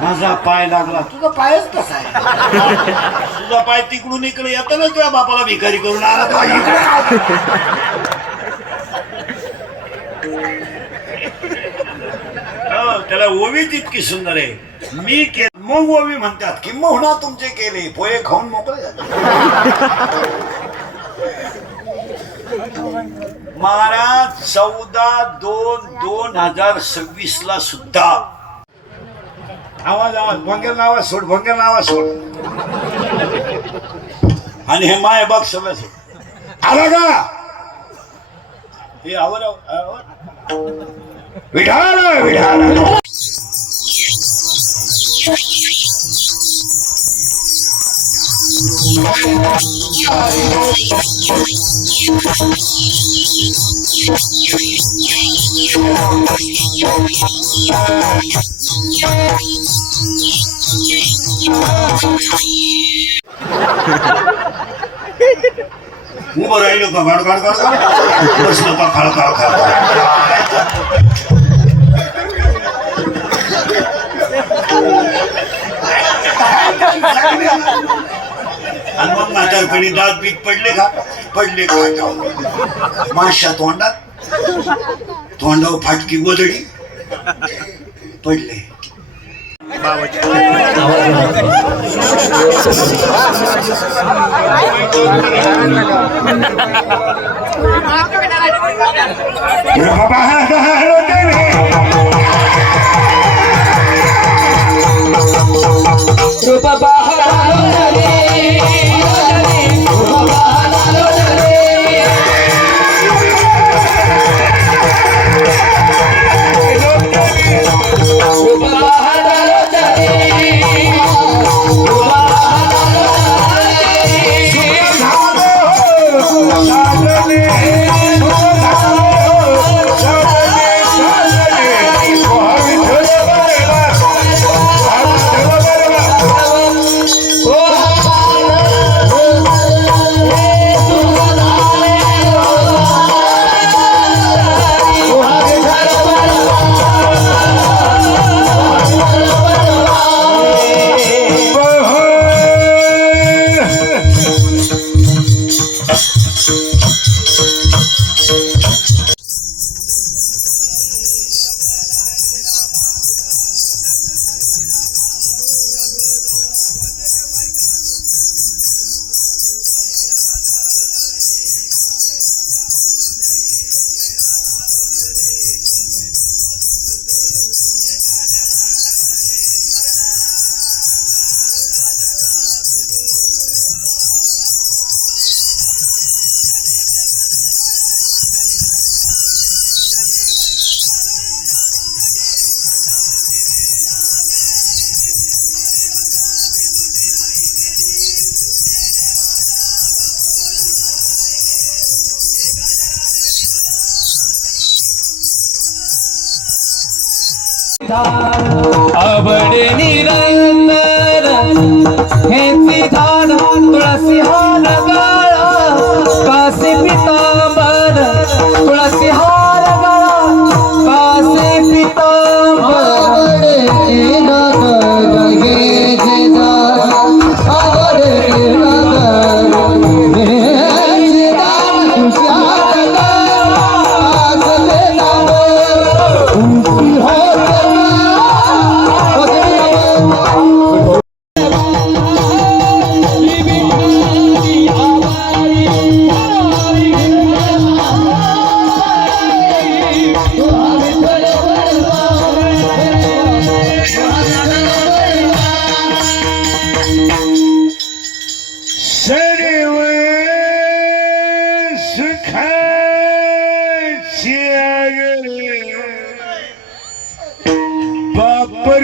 माझा पाय लागला. तुझा पायच कसा आहे? तुझा पाय तिकडून इकडे येताना तुझ्या बापाला भिकारी करून आला तो इकडे. त्याला ओवी तितकी सुंदर आहे. मी केलं मग ओवी म्हणतात की मोहना तुमचे केले पोहे खाऊन मोकळे झाले. महाराज 14/2/2026 ला सुद्धा आवाज भंगेल नावा सोड, भंगेल नावा सोड. आणि हे माय बघ सगळं सोड. आला का हे आवर विढाल विढाल. उभं राहिलो का गाड गाड गाड बसलो का खाळ खाळ खाळ. आणि मग म्हातारपणी दात बीत पडले का पडले का माशा तोंडात तोंडावर फाटकी गोधडी पडले. आवड निरंतर हेची धान तुळसी हार गळा काशी पितांबर तुळसी हार गळा काशी पितांबर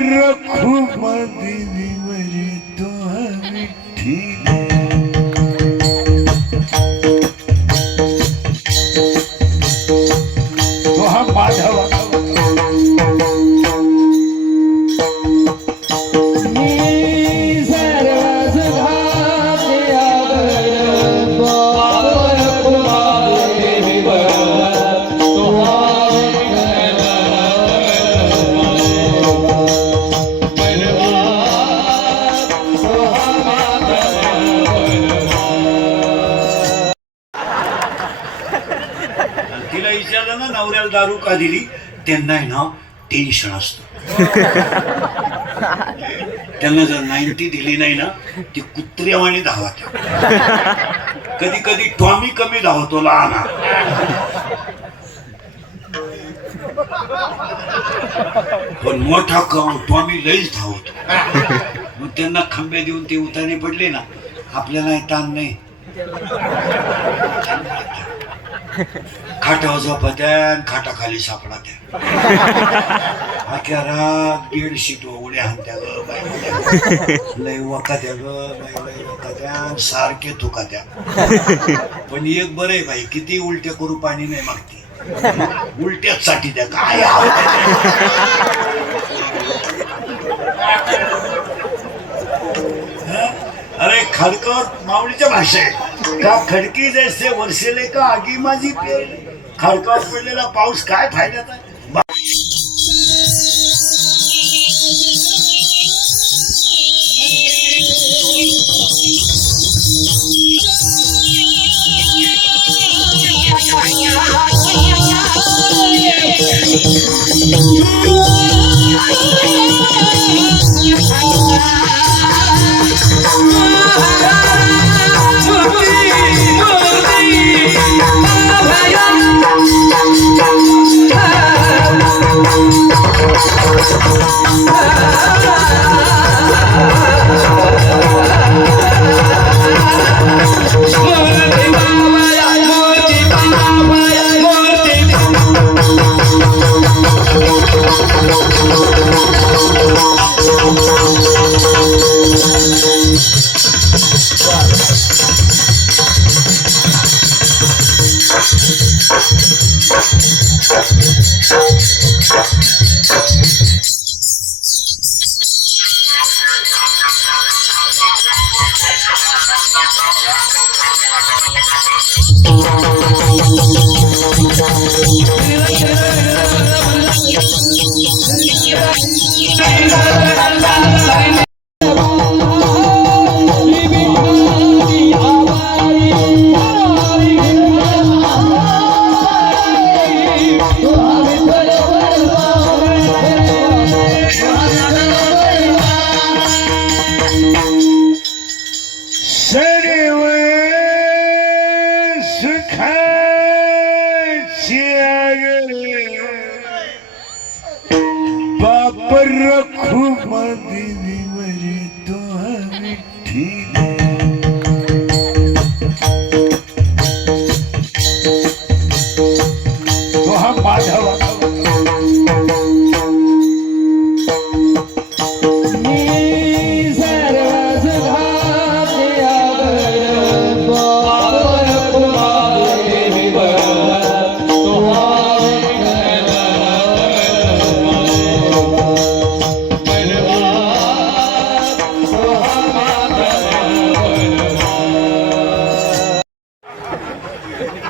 रखू देवी मरी तो मिठी तो हम माधव Bye. दारू का दिली त्यांना आहे ना टेन्शन असतं. त्यांना जर 90 दिली नाही ना ती कुत्र्यावाणी धावत. कधी कधी टॉमी कमी धावतो लहान. पण मोठा टॉमी लईच धावतो. मग त्यांना खांब्या देऊन ते उतारे पडले ना आपल्याला ताण नाही. खाटावर झोपत्या खाटाखाली सापडा त्या अख्या रात बेडशीट उड्या हाणत्या ग बाई लय वकात्या ग बाई लय वकात्या सारखे थुकात्या. पण एक बरं आहे बाई किती उलट्या करू पाणी नाही मागते उलट्याच साठी द्या काय. अरे खडकर माऊलीच्या भाषा आहे का खडकी जैसे वर्षेले का आगी माझी खडकावर पडलेला पाऊस काय फायद्याचा आहे.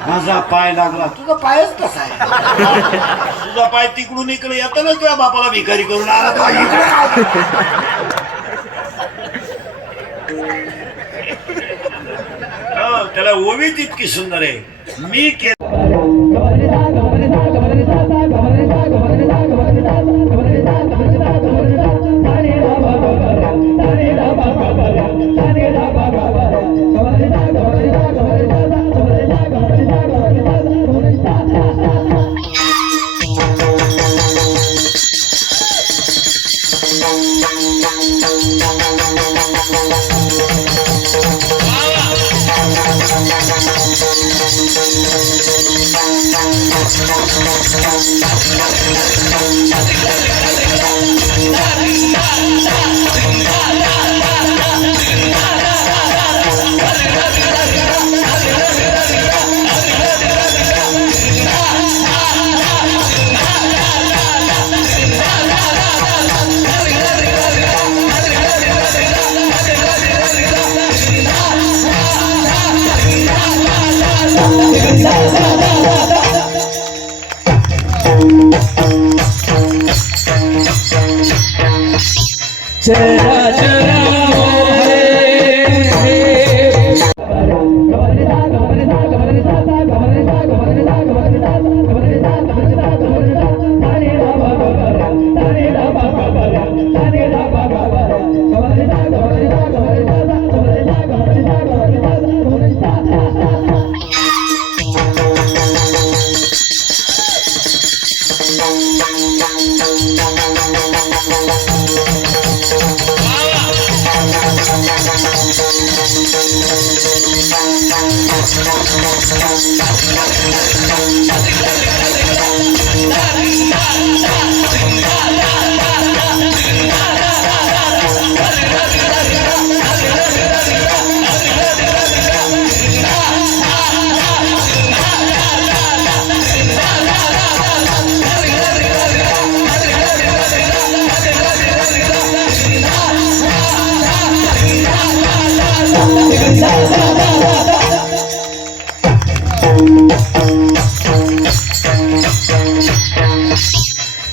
माझा पाय लागला तुझा पायच कसा आहे. तुझा पाय तिकडून इकडे येताना तुझ्या बापाला भिकारी करून आला तो त्याला ओवीच इतकी सुंदर आहे मी चरा चरा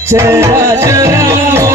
चरा चरा